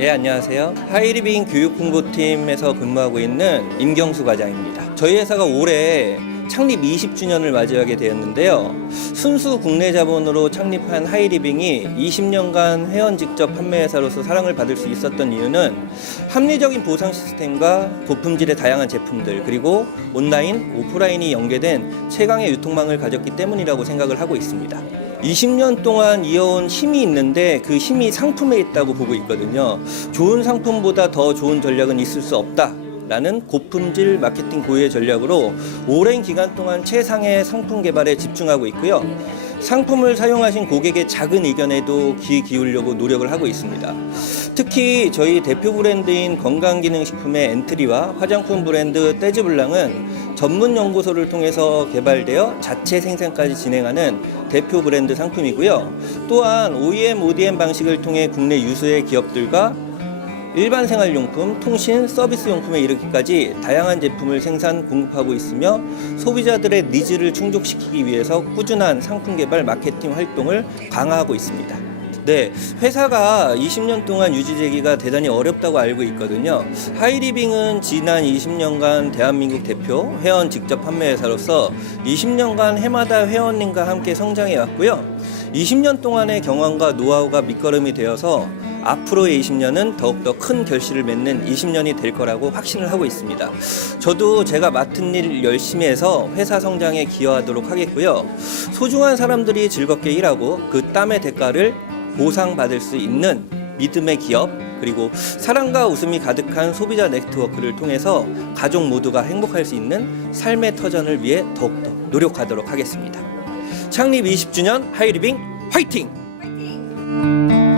예, 안녕하세요. 하이리빙 교육홍보팀에서 근무하고 있는 임경수 과장입니다. 저희 회사가 올해 창립 20주년을 맞이하게 되었는데요. 순수 국내 자본으로 창립한 하이리빙이 20년간 회원 직접 판매 회사로서 사랑을 받을 수 있었던 이유는 합리적인 보상 시스템과 고품질의 다양한 제품들 그리고 온라인, 오프라인이 연계된 최강의 유통망을 가졌기 때문이라고 생각을 하고 있습니다. 20년 동안 이어온 힘이 있는데 그 힘이 상품에 있다고 보고 있거든요. 좋은 상품보다 더 좋은 전략은 있을 수 없다. 라는 고품질 마케팅 고유의 전략으로 오랜 기간 동안 최상의 상품 개발에 집중하고 있고요. 상품을 사용하신 고객의 작은 의견에도 귀 기울려고 노력을 하고 있습니다. 특히 저희 대표 브랜드인 건강기능식품의 엔트리와 화장품 브랜드 떼즈블랑은 전문 연구소를 통해서 개발되어 자체 생산까지 진행하는 대표 브랜드 상품이고요. 또한 OEM, ODM 방식을 통해 국내 유수의 기업들과 일반 생활용품, 통신, 서비스용품에 이르기까지 다양한 제품을 생산, 공급하고 있으며 소비자들의 니즈를 충족시키기 위해서 꾸준한 상품 개발, 마케팅 활동을 강화하고 있습니다. 네, 회사가 20년 동안 유지되기가 대단히 어렵다고 알고 있거든요. 하이리빙은 지난 20년간 대한민국 대표 회원 직접 판매 회사로서 20년간 해마다 회원님과 함께 성장해 왔고요. 20년 동안의 경험과 노하우가 밑거름이 되어서 앞으로의 20년은 더욱더 큰 결실을 맺는 20년이 될 거라고 확신을 하고 있습니다. 저도 제가 맡은 일 열심히 해서 회사 성장에 기여하도록 하겠고요. 소중한 사람들이 즐겁게 일하고 그 땀의 대가를 보상받을 수 있는 믿음의 기업 그리고 사랑과 웃음이 가득한 소비자 네트워크를 통해서 가족 모두가 행복할 수 있는 삶의 터전을 위해 더욱더 노력하도록 하겠습니다. 창립 20주년 하이리빙 화이팅!